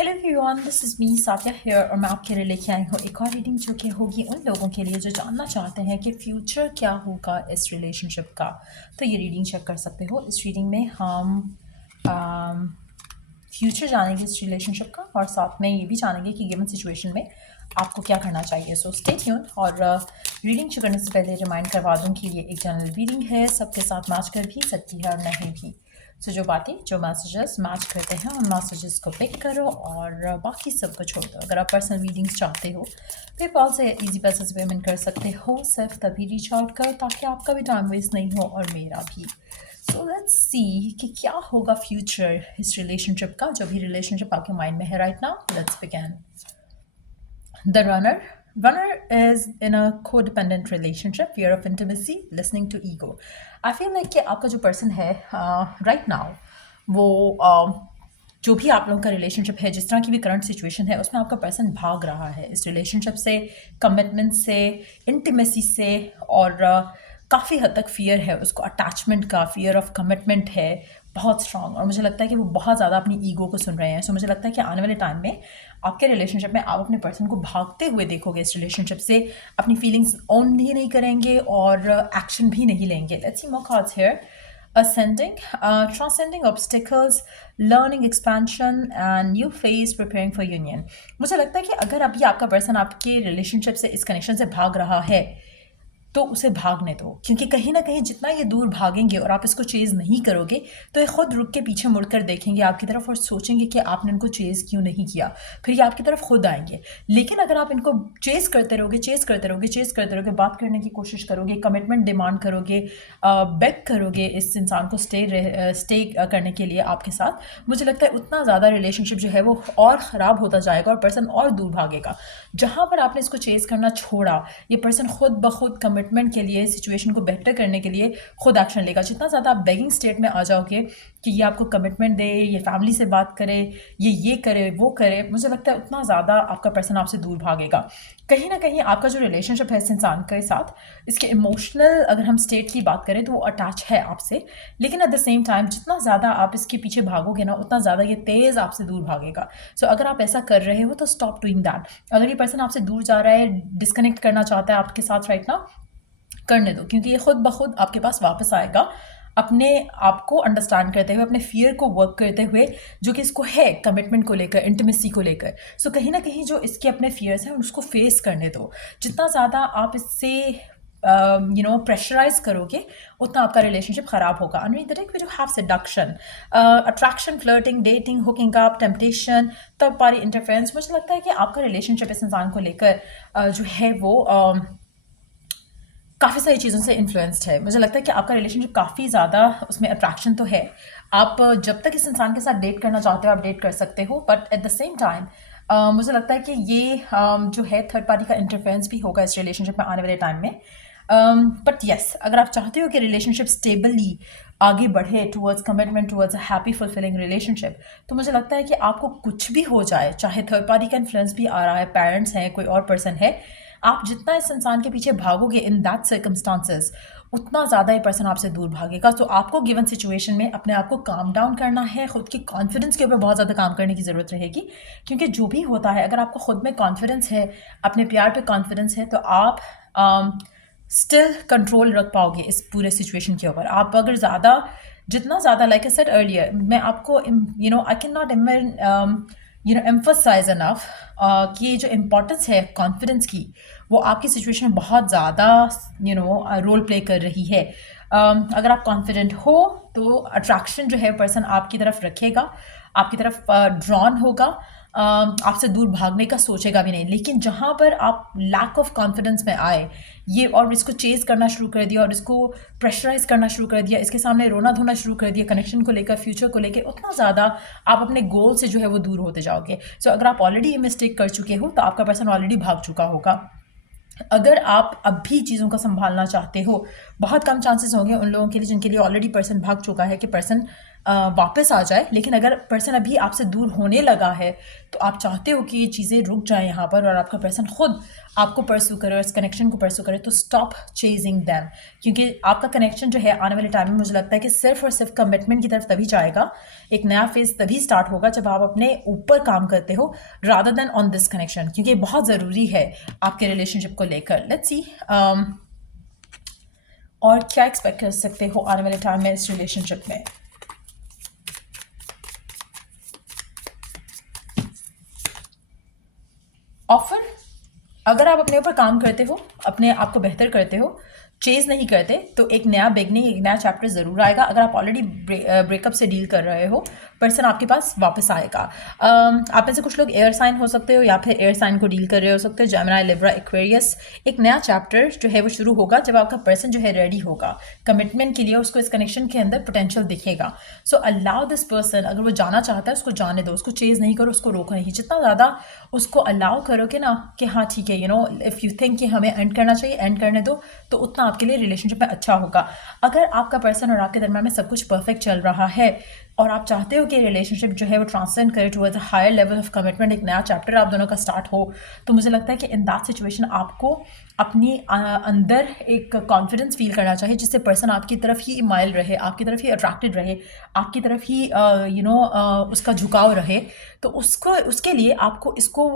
Hello everyone, this is me Safia here और मैं आपके लिए लेके आई हूँ एक और रीडिंग जो कि होगी उन लोगों के लिए जो जानना चाहते हैं कि फ्यूचर क्या होगा इस रिलेशनशिप का। तो ये रीडिंग चेक कर सकते हो। इस रीडिंग में हम फ्यूचर जानेंगे इस रिलेशनशिप का और साथ में ये भी जानेंगे कि गिवन सिचुएशन में आपको क्या करना चाहिए। So stay tune. और रीडिंग शुरू करने से पहले रिमाइंड करवा दूँ कि ये एक जनरल रीडिंग है, सबके साथ मैच कर भी सकती है और नहीं भी। सो जो बातें जो मैसेजेस मैच करते हैं उन मैसेजेस को पिक करो और बाकी सबको छोड़ दो। अगर आप पर्सनल रीडिंग्स चाहते हो पेपॉल से इजी पैसे से पेमेंट कर सकते हो, सिर्फ तभी रीच आउट करो ताकि आपका भी टाइम वेस्ट नहीं हो और मेरा भी। सो लेट्स सी कि क्या होगा फ्यूचर इस रिलेशनशिप का, जो भी रिलेशनशिप आपके माइंड में है right now. Let's begin. The runner is in a codependent relationship, fear of intimacy, listening to ego. I feel like कि आपका जो पर्सन है राइट नाउ वो जो भी आप लोगों का रिलेशनशिप है, जिस तरह की भी करंट सिचुएशन है, उसमें आपका पर्सन भाग रहा है इस रिलेशनशिप से, कमिटमेंट से, इंटीमेसी से। और काफ़ी हद तक फियर है उसको, अटैचमेंट का, फियर ऑफ कमिटमेंट है बहुत स्ट्रांग। और मुझे लगता है कि वो बहुत ज़्यादा अपनी ईगो को सुन रहे हैं। सो मुझे लगता है कि आने वाले टाइम में आपके रिलेशनशिप में आप अपने पर्सन को भागते हुए देखोगे इस रिलेशनशिप से। अपनी फीलिंग्स ऑन भी नहीं करेंगे और एक्शन भी नहीं लेंगे। Let's see more cards here. Ascending, transcending obstacles, learning expansion and new phase preparing for union. मुझे लगता है कि अगर अभी आपका पर्सन आपके रिलेशनशिप से, इस कनेक्शन से भाग रहा है तो उसे भागने दो, क्योंकि कहीं ना कहीं जितना ये दूर भागेंगे और आप इसको चेज़ नहीं करोगे तो ये खुद रुक के पीछे मुड़कर देखेंगे आपकी तरफ और सोचेंगे कि आपने इनको चेज़ क्यों नहीं किया। फिर ये आपकी तरफ खुद आएंगे। लेकिन अगर आप इनको चेज़ करते रहोगे, चेज़ करते रहोगे, चेज़ करते रहोगे, बात करने की कोशिश करोगे, कमिटमेंट डिमांड करोगे, बेग करोगे इस इंसान को स्टे करने के लिए आपके साथ, मुझे लगता है उतना ज़्यादा रिलेशनशिप जो है वो और ख़राब होता जाएगा और पर्सन और दूर भागेगा। जहाँ पर आपने इसको चेज़ करना छोड़ा, ये पर्सन खुद ब खुद कमिटमेंट के लिए, सिचुएशन को बेहतर करने के लिए खुद एक्शन लेगा। जितना ज़्यादा आप बेगिंग स्टेट में आ जाओगे कि ये आपको कमिटमेंट दे, ये फैमिली से बात करे, ये करे, वो करे, मुझे लगता है उतना ज़्यादा आपका पर्सन आपसे दूर भागेगा। कहीं ना कहीं आपका जो रिलेशनशिप है इस इंसान के साथ, इसके इमोशनल अगर हम स्टेट की बात करें तो वो अटैच है आपसे, लेकिन एट द सेम टाइम जितना ज़्यादा आप इसके पीछे भागोगे ना, उतना ज़्यादा ये तेज़ आपसे दूर भागेगा। सो अगर आप ऐसा कर रहे हो तो स्टॉप डूइंग दैट। अगर ये पर्सन आपसे दूर जा रहा है, डिस्कनेक्ट करना चाहता है आपके साथ राइट ना, करने दो, क्योंकि ये खुद ब खुद आपके पास वापस आएगा, अपने आप को अंडरस्टैंड करते हुए, अपने फियर को वर्क करते हुए, जो कि इसको है कमिटमेंट को लेकर, इंटीमेसी को लेकर। सो कहीं ना कहीं जो इसके अपने फियर्स हैं उसको फेस करने दो। जितना ज़्यादा आप इससे प्रेशराइज करोगे उतना आपका रिलेशनशिप खराब होगा। Underneath it, we do have seduction, attraction, flirting, dating, hooking up, temptation, third party interference। मुझे लगता है कि आपका रिलेशनशिप इस इंसान को लेकर जो है वो काफ़ी सारी चीज़ों से इन्फ्लुएंस्ड है। मुझे लगता है कि आपका रिलेशनशिप काफ़ी ज़्यादा, उसमें अट्रैक्शन तो है। आप जब तक इस इंसान के साथ डेट करना चाहते हो आप डेट कर सकते हो, but at the same time मुझे लगता है कि ये जो है थर्ड पार्टी का इंटरफेरेंस भी होगा इस रिलेशनशिप में आने वाले टाइम में। बट यस, अगर आप चाहते हो कि रिलेशनशिप स्टेबली आगे बढ़े towards commitment, towards a happy fulfilling relationship, तो मुझे लगता है कि आपको कुछ भी हो जाए, चाहे थर्ड पार्टी का इन्फ्लुएंस भी आ रहा है, पेरेंट्स हैं, कोई और पर्सन है, आप जितना इस इंसान के पीछे भागोगे इन दैट सर्कमस्टांसेस, उतना ज़्यादा ये पर्सन आपसे दूर भागेगा। तो आपको गिवन सिचुएशन में अपने आप को काम डाउन करना है, खुद के कॉन्फिडेंस के ऊपर बहुत ज़्यादा काम करने की ज़रूरत रहेगी। क्योंकि जो भी होता है, अगर आपको खुद में कॉन्फिडेंस है, अपने प्यार पे कॉन्फिडेंस है, तो आप स्टिल कंट्रोल रख पाओगे इस पूरे सिचुएशन के ऊपर। आप अगर जितना ज़्यादा, लाइक आई सेड अर्लियर, मैं आपको I can not even emphasise enough कि ये जो इम्पोर्टेंस है कॉन्फिडेंस की, वो आपकी सिचुएशन में बहुत ज़्यादा रोल प्ले कर रही है। अगर आप कॉन्फिडेंट हो तो अट्रैक्शन जो है पर्सन आपकी तरफ रखेगा, आपकी तरफ ड्रॉन होगा, आपसे दूर भागने का सोचेगा भी नहीं। लेकिन जहाँ पर आप लैक ऑफ कॉन्फिडेंस में आए ये और इसको चेज़ करना शुरू कर दिया और इसको प्रेशराइज करना शुरू कर दिया, इसके सामने रोना धोना शुरू कर दिया कनेक्शन को लेकर, फ्यूचर को लेकर, उतना ज़्यादा आप अपने गोल से जो है वो दूर होते जाओगे। सो अगर आप ऑलरेडी ये मिस्टेक कर चुके हो तो आपका पर्सन ऑलरेडी भाग चुका होगा। अगर आप अब भी चीज़ों को संभालना चाहते हो, बहुत कम चांसेस होंगे उन लोगों के लिए जिनके लिए ऑलरेडी पर्सन भाग चुका है कि पर्सन वापस आ जाए, लेकिन अगर पर्सन अभी आपसे दूर होने लगा है तो आप चाहते हो कि ये चीज़ें रुक जाएं यहाँ पर और आपका पर्सन खुद आपको परस्यू करे और इस कनेक्शन को परस्यू करे, तो स्टॉप चेजिंग दैम। क्योंकि आपका कनेक्शन जो है आने वाले टाइम में मुझे लगता है कि सिर्फ और सिर्फ कमिटमेंट की तरफ तभी जाएगा, एक नया फेज तभी स्टार्ट होगा जब आप अपने ऊपर काम करते हो rather than on this connection, क्योंकि बहुत ज़रूरी है आपके रिलेशनशिप को लेकर। लेट्स सी और क्या एक्सपेक्ट कर सकते हो आने वाले टाइम में इस रिलेशनशिप में। ऑफर, अगर आप अपने ऊपर काम करते हो, अपने आप को बेहतर करते हो, चेज नहीं करते, तो एक नया बिगनिंग, एक नया चैप्टर ज़रूर आएगा। अगर आप ऑलरेडी ब्रेकअप से डील कर रहे हो, पर्सन आपके पास वापस आएगा। आप में से कुछ लोग एयर साइन हो सकते हो या फिर एयर साइन को डील कर रहे हो सकते हो, जेमिनी, लिब्रा, एक्वेरियस। एक नया चैप्टर जो है वो शुरू होगा जब आपका पर्सन जो है रेडी होगा कमिटमेंट के लिए, उसको इस कनेक्शन के अंदर पोटेंशियल दिखेगा। सो अलाउ दिस पर्सन, अगर वो जाना चाहता है उसको जाने दो, उसको चेज नहीं करो, उसको रोको नहीं। जितना ज़्यादा उसको अलाउ करोगे ना कि हाँ ठीक है, you know, if you think कि हमें एंड करना चाहिए, एंड करने दो, तो उतना आपके लिए रिलेशनशिप में अच्छा होगा। अगर आपका पर्सन और आपके दरम्यान में सब कुछ परफेक्ट चल रहा है और आप चाहते हो कि रिलेशनशिप जो है वो ट्रांससेंड करे towards a higher level of commitment, एक नया चैप्टर आप दोनों का स्टार्ट हो, तो मुझे लगता है कि इन दैट सिचुएशन आपको अपनी अंदर एक कॉन्फिडेंस फील करना चाहिए जिससे पर्सन आपकी तरफ ही माइल रहे, आपकी तरफ ही अट्रैक्टेड रहे, आपकी तरफ ही उसका झुकाव रहे। तो उसको, उसके लिए आपको इसको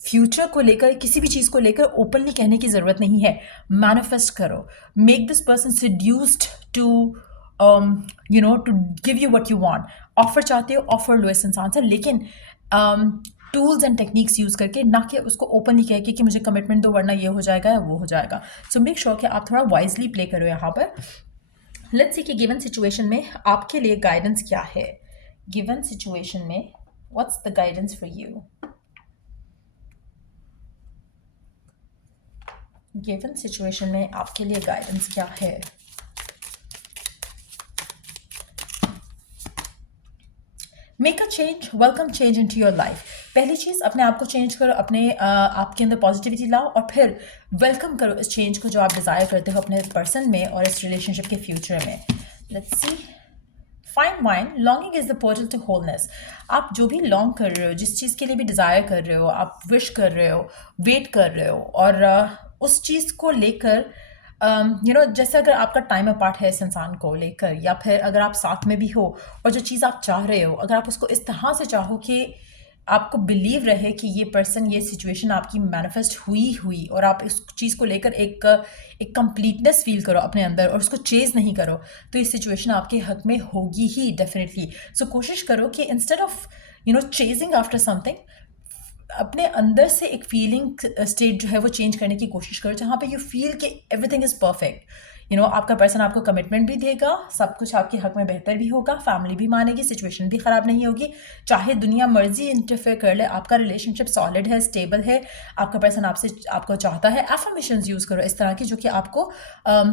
फ्यूचर को लेकर, किसी भी चीज़ को लेकर ओपनली कहने की ज़रूरत नहीं है। मैनिफेस्ट करो, make this person seduced to to give you what you want. Offer चाहते हो, ऑफर लो इस इंसान से, लेकिन टूल्स एंड टेक्निक्स यूज़ करके, ना कि उसको ओपनली कह के कि मुझे कमिटमेंट दो वरना ये हो जाएगा या वो हो जाएगा। सो मेक श्योर कि आप थोड़ा वाइजली प्ले करो यहाँ पर। लेट्स सी कि गिवन सिचुएशन में आपके लिए गाइडेंस क्या है। गिवन सिचुएशन में what's the guidance for you. Given situation में आपके लिए गाइडेंस क्या है। Make a change, welcome change in to your life. पहली चीज़, अपने आप को चेंज करो, अपने आपके अंदर पॉजिटिविटी लाओ और फिर वेलकम करो इस चेंज को जो आप डिज़ायर करते हो अपने पर्सन में और इस रिलेशनशिप के फ्यूचर में। Let's see, find mind, longing is the portal to wholeness. आप जो भी लॉन्ग कर रहे हो, जिस चीज़ के लिए भी डिज़ायर कर रहे हो, आप विश कर रहे हो, वेट कर रहे हो, और उस चीज़ को लेकर जैसे अगर आपका टाइम अपार्ट है इस इंसान को लेकर, या फिर अगर आप साथ में भी हो और जो चीज़ आप चाह रहे हो, अगर आप उसको इस तरह से चाहो कि आपको बिलीव रहे कि ये पर्सन, ये सिचुएशन आपकी मैनिफेस्ट हुई और आप इस चीज़ को लेकर एक कंप्लीटनेस फील करो अपने अंदर और उसको चेज नहीं करो, तो ये सिचुएशन आपके हक में होगी ही डेफिनेटली। सो कोशिश करो कि instead of chasing after something, अपने अंदर से एक फीलिंग स्टेट जो है वो चेंज करने की कोशिश करो जहाँ पे यू फील कि एवरीथिंग इज़ परफेक्ट। आपका पर्सन आपको कमिटमेंट भी देगा, सब कुछ आपके हक में बेहतर भी होगा, फैमिली भी मानेगी, सिचुएशन भी ख़राब नहीं होगी, चाहे दुनिया मर्जी इंटरफेयर कर ले, आपका रिलेशनशिप सॉलिड है, स्टेबल है, आपका पर्सन आपको चाहता है। एफर्मेशंस यूज़ करो इस तरह की जो कि आपको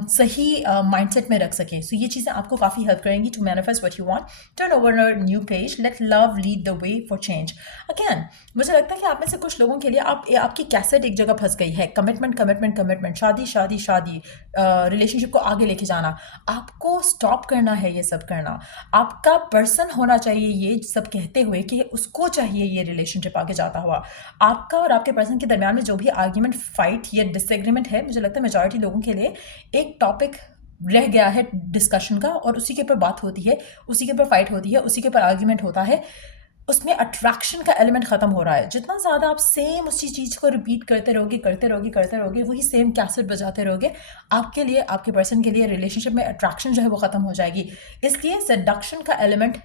सही माइंडसेट में रख सके। सो ये चीज़ें आपको काफ़ी हेल्प करेंगी to manifest what you want. Turn over a new page, let love lead the way for change. Again, मुझे लगता है कि आप में से कुछ लोगों के लिए आपकी कैसेट एक जगह फंस गई है, कमिटमेंट कमिटमेंट कमिटमेंट, शादी शादी शादी, रिलेशनशिप को आगे लेके जाना। आपको स्टॉप करना है ये सब करना। आपका पर्सन होना चाहिए ये सब कहते हुए कि उसको चाहिए ये रिलेशनशिप आगे जाता हुआ। आपका और आपके पर्सन के दरमियान में जो भी आर्ग्यूमेंट, फाइट या डिसएग्रीमेंट है, मुझे लगता है मेजॉरिटी लोगों के लिए एक टॉपिक रह गया है डिस्कशन का, और उसी के ऊपर बात होती है, उसी के ऊपर फाइट होती है, उसी के ऊपर आर्ग्यूमेंट होता है। उसमें अट्रैक्शन का एलिमेंट ख़त्म हो रहा है। जितना ज़्यादा आप सेम उसी चीज़ को रिपीट करते रहोगे, वही सेम कैसेट बजाते रहोगे, आपके लिए, आपके पर्सन के लिए रिलेशनशिप में अट्रैक्शन जो है वो ख़त्म हो जाएगी। इसलिए सेडक्शन का एलिमेंट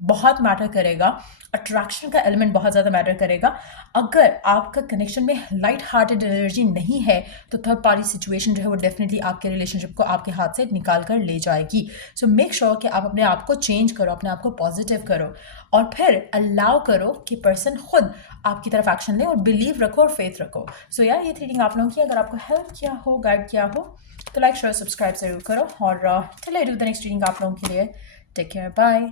बहुत मैटर करेगा, अट्रैक्शन का एलिमेंट बहुत ज़्यादा मैटर करेगा। अगर आपका कनेक्शन में लाइट हार्टेड एनर्जी नहीं है तो थर्ड पार्टी सिचुएशन जो है वो डेफिनेटली आपके रिलेशनशिप को आपके हाथ से निकाल कर ले जाएगी। सो मेक श्योर कि आप अपने आप को चेंज करो, अपने आप को पॉजिटिव करो, और फिर अलाउ करो कि पर्सन खुद आपकी तरफ एक्शन ले, और बिलीव रखो और फेथ रखो। सो यार, ये रीडिंग आप लोगों की अगर आपको हेल्प किया हो, गाइड किया हो, तो लाइक शेयर सब्सक्राइब ज़रूर करो। और till I do the next reading आप लोगों के लिए, टेक केयर, बाय।